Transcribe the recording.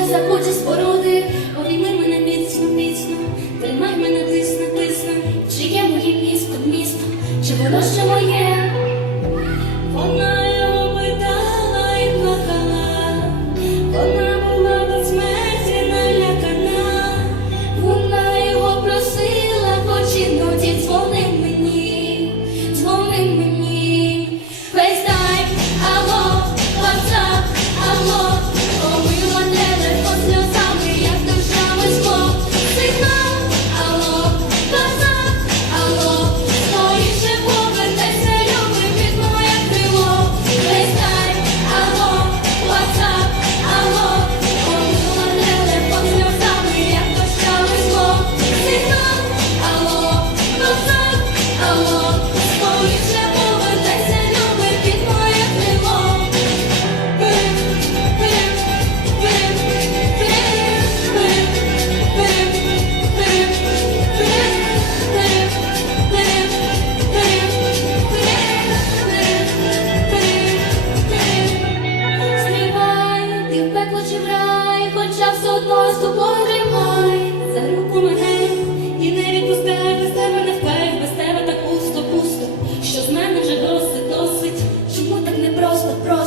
забудь споруди, обійми мене міцно, міцно, тримай мене тисно, тисно, чи є моє місто, місто, чи воно ще моє? Вона no Нехай хоча все одно з за руку мене і не відпускай без тебе, не впев, без тебе так пусто, пусто, що з мене вже досить, досить. Чому так непросто, просто?